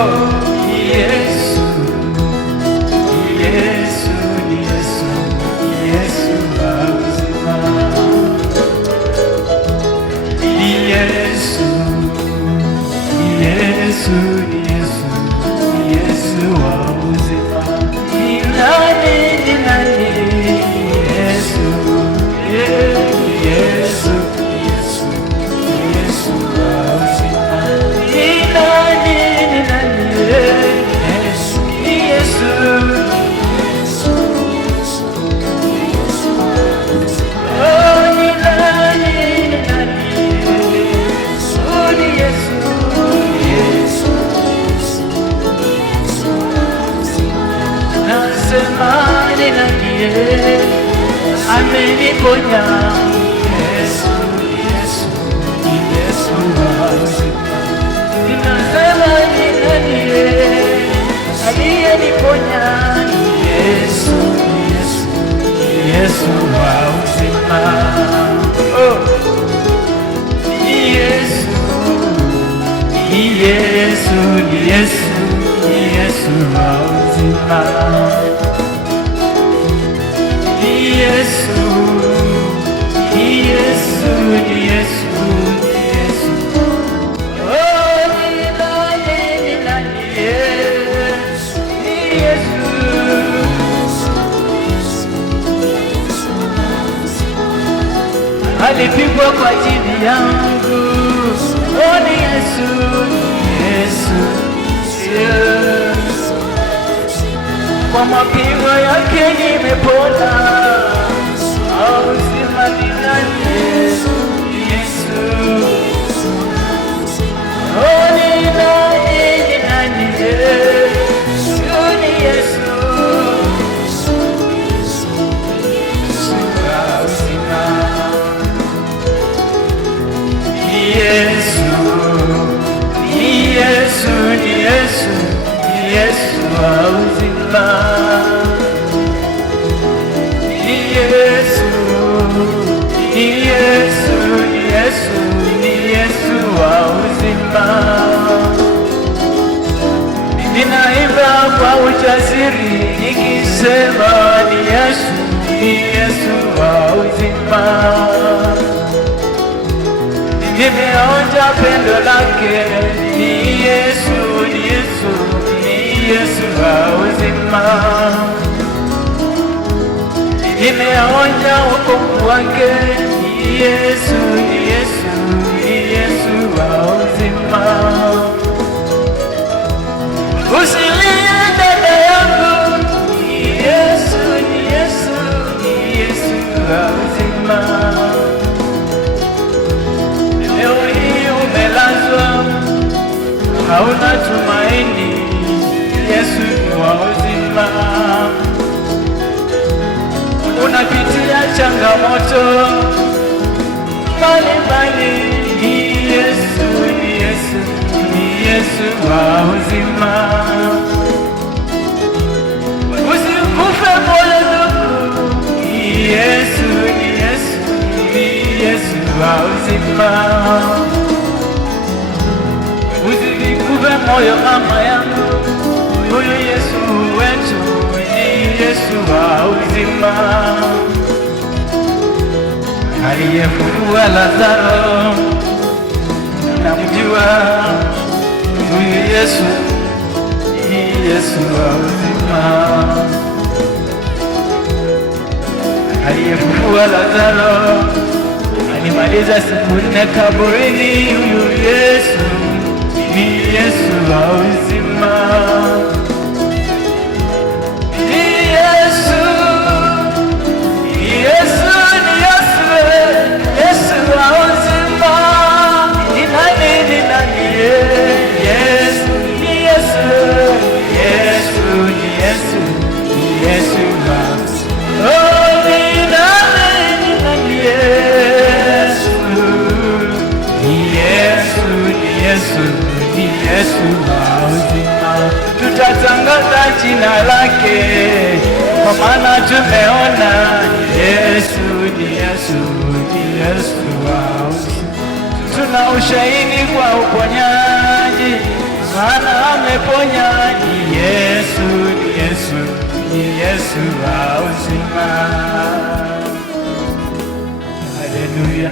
Yesu, Yesu, Yesu, Yesu wa uzima. Yesu, Yesu, Yesu, Yesu wa uzima. Ni nani, ni nani? Yesu, Yesu, Yesu, Yesu wa uzima. Ni nani, ni nani? Yesu, Yesu. Oh, ni nani, ni nani? Oh, ni Yesu, Yesu. Nasema ni nani? Ameniponya. Yesu, Yesu, Yesu wa uzima. Ninasema ni nani aliyeniponya? Yesu, Yesu, Yesu wa uzima. Oh, Yesu, Yesu, Yesu, Yesu wa uzima. Yesu, Yesu, Yesu, Yesu. Oh, ni nani, ni nani? Yesu, Yesu. Alipigwa kwa ajili yangu. Oh, ni Yesu, Yesu, Yesu. Kwa mapigo yake nimepona. Uzima ni nani? Yesu, Yesu. Oh, ni nani, ni nani? Yesu, ni Yesu. Yesu wa uzima. Yesu, Yesu, ni Yesu, Yesu wa uzima. Yesu, Yesu, Yesu, Yesu wa uzima. Ninaimba kwa ujasiri nikisema ni Yesu, Yesu wa uzima. Nimeonja pendo lake, ni Yesu, Yesu, Yesu wa uzima. Nimeonja wokovu wake, Yesu, Yesu, Yesu wa uzima. Usilie dada yangu, Yesu, Yesu, Yesu wa uzima. Leo hii umelazwa, hauna tumaini, Yesu wa uzima. Unapitia changamoto mbalimbali, Yesu, Yesu, Yesu wa uzima. Usikufe moyo ndugu, Yesu, Yesu, Yesu wa uzima. Usikufe moyo mama yangu, huyu Yesu wetu ni Yesu wa uzima. Aliyefufua Lazaro namjua, huyu Yesu ni Yesu wa uzima. Aliyefufua Lazaro alimaliza siku 4 kaburini, huyu Yesu ni Yesu wa uzima. Tutatangaza jina lake, kwa maana tumeona Yesu ni Yesu, ni Yesu wa uzima. Tuna ushahidi kwa uponyaji, Bwana ameponya. Ni Yesu, ni Yesu, ni Yesu wa uzima. Haleluya.